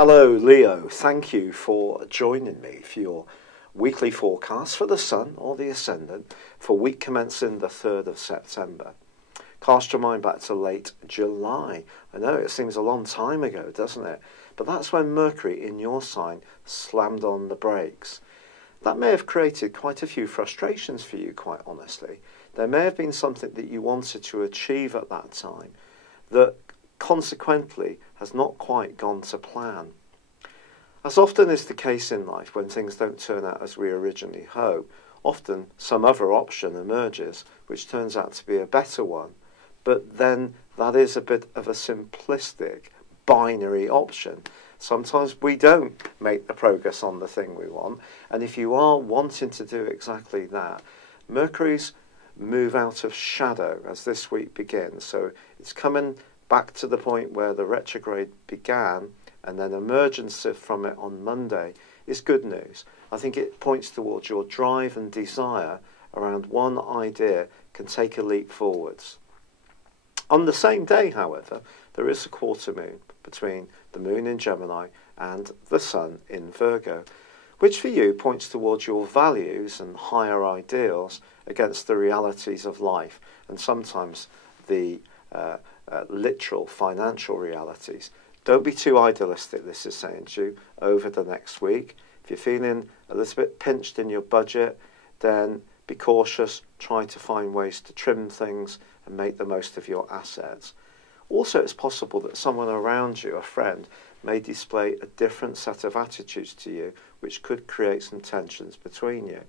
Hello Leo, thank you for joining me for your weekly forecast for the Sun or the Ascendant for week commencing the 3rd of September. Cast your mind back to late July. I know it seems a long time ago, doesn't it? But that's when Mercury in your sign slammed on the brakes. That may have created quite a few frustrations for you, quite honestly. There may have been something that you wanted to achieve at that time that consequently has not quite gone to plan. As often is the case in life when things don't turn out as we originally hope, often some other option emerges which turns out to be a better one, but then that is a bit of a simplistic binary option. Sometimes we don't make the progress on the thing we want, and if you are wanting to do exactly that, Mercury's move out of shadow as this week begins, so it's coming back to the point where the retrograde began and then emergence from it on Monday is good news. I think it points towards your drive and desire around one idea can take a leap forwards. On the same day, however, there is a quarter moon between the moon in Gemini and the Sun in Virgo, which for you points towards your values and higher ideals against the realities of life and sometimes the literal financial realities. Don't be too idealistic, this is saying to you, over the next week. If you're feeling a little bit pinched in your budget, then be cautious, try to find ways to trim things and make the most of your assets. Also, it's possible that someone around you, a friend, may display a different set of attitudes to you, which could create some tensions between you.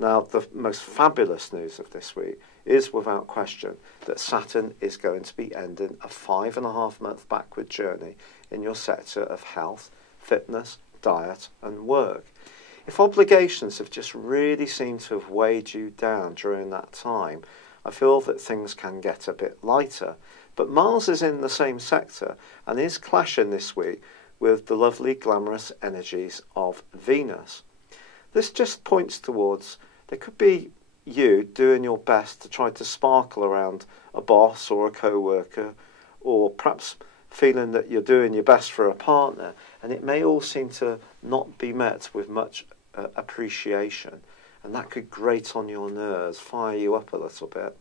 Now, the most fabulous news of this week is, without question, that Saturn is going to be ending a 5.5-month backward journey in your sector of health, fitness, diet and work. If obligations have just really seemed to have weighed you down during that time, I feel that things can get a bit lighter. But Mars is in the same sector and is clashing this week with the lovely glamorous energies of Venus. This just points towards there could be you doing your best to try to sparkle around a boss or a co-worker, or perhaps feeling that you're doing your best for a partner, and it may all seem to not be met with much appreciation, and that could grate on your nerves, fire you up a little bit.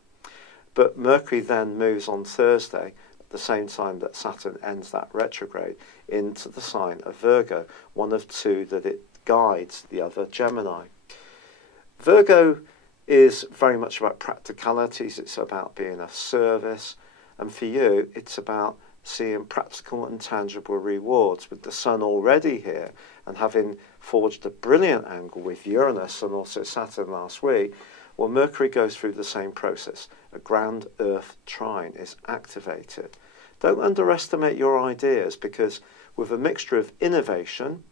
But Mercury then moves on Thursday, at the same time that Saturn ends that retrograde, into the sign of Virgo, one of two that it guides, the other Gemini. Virgo is very much about practicalities, it's about being of service, and for you it's about seeing practical and tangible rewards. With the Sun already here and having forged a brilliant angle with Uranus and also Saturn last week, well, Mercury goes through the same process. A grand Earth trine is activated. Don't underestimate your ideas, because with a mixture of innovation,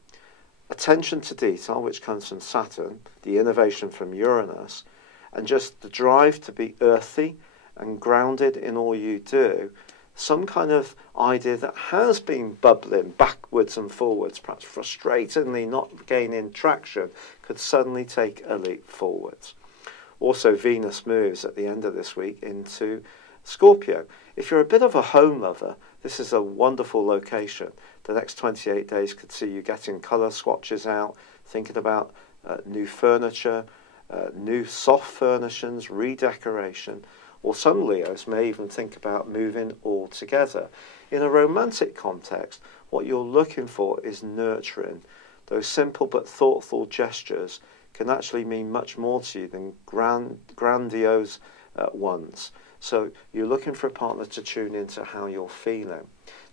attention to detail, which comes from Saturn, the innovation from Uranus, and just the drive to be earthy and grounded in all you do, some kind of idea that has been bubbling backwards and forwards, perhaps frustratingly not gaining traction, could suddenly take a leap forwards. Also, Venus moves at the end of this week into Scorpio. If you're a bit of a home lover, this is a wonderful location. The next 28 days could see you getting colour swatches out, thinking about new furniture, new soft furnishings, redecoration, or some Leos may even think about moving all together. In a romantic context, what you're looking for is nurturing. Those simple but thoughtful gestures can actually mean much more to you than grandiose ones. So you're looking for a partner to tune into how you're feeling.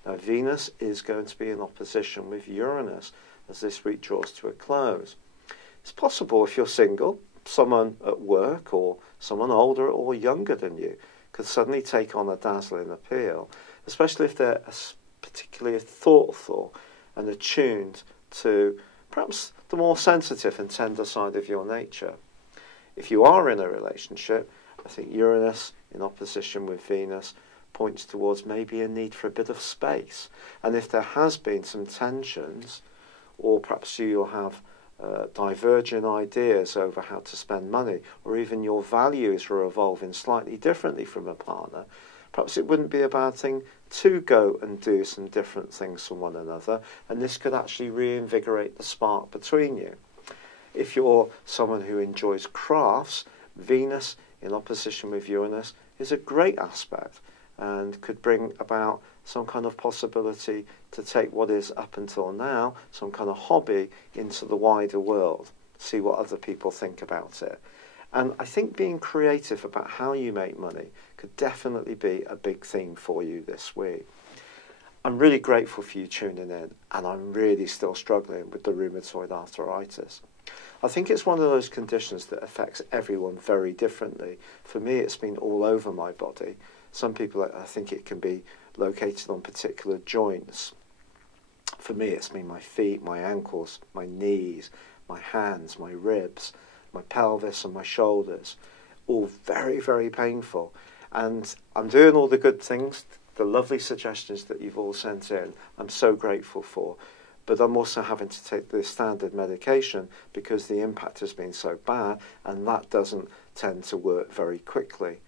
Now, Venus is going to be in opposition with Uranus as this week draws to a close. It's possible, if you're single, someone at work or someone older or younger than you could suddenly take on a dazzling appeal, especially if they're particularly thoughtful and attuned to perhaps the more sensitive and tender side of your nature. If you are in a relationship, I think Uranus in opposition with Venus points towards maybe a need for a bit of space. And if there has been some tensions, or perhaps you'll have diverging ideas over how to spend money, or even your values are evolving slightly differently from a partner, perhaps it wouldn't be a bad thing to go and do some different things from one another, and this could actually reinvigorate the spark between you. If you're someone who enjoys crafts, Venus in opposition with Uranus is a great aspect and could bring about some kind of possibility to take what is up until now some kind of hobby into the wider world, see what other people think about it. And I think being creative about how you make money could definitely be a big theme for you this week. I'm really grateful for you tuning in, and I'm really still struggling with the rheumatoid arthritis. I think it's one of those conditions that affects everyone very differently. For me, it's been all over my body. Some people, I think it can be located on particular joints. For me, it's been my feet, my ankles, my knees, my hands, my ribs, my pelvis and my shoulders. All very, very painful. And I'm doing all the good things, the lovely suggestions that you've all sent in. I'm so grateful for. But I'm also having to take the standard medication because the impact has been so bad, and that doesn't tend to work very quickly.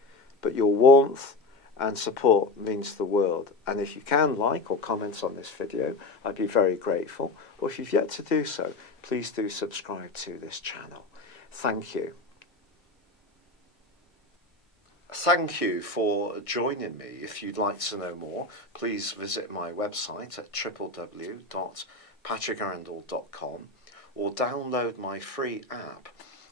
But your warmth and support means the world. And if you can like or comment on this video, I'd be very grateful. Or if you've yet to do so, please do subscribe to this channel. Thank you. Thank you for joining me. If you'd like to know more, please visit my website at www.patrickarundell.com or download my free app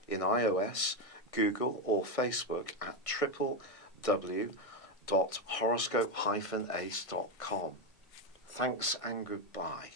in iOS, Google or Facebook at www.horoscope-ace.com. Thanks and goodbye.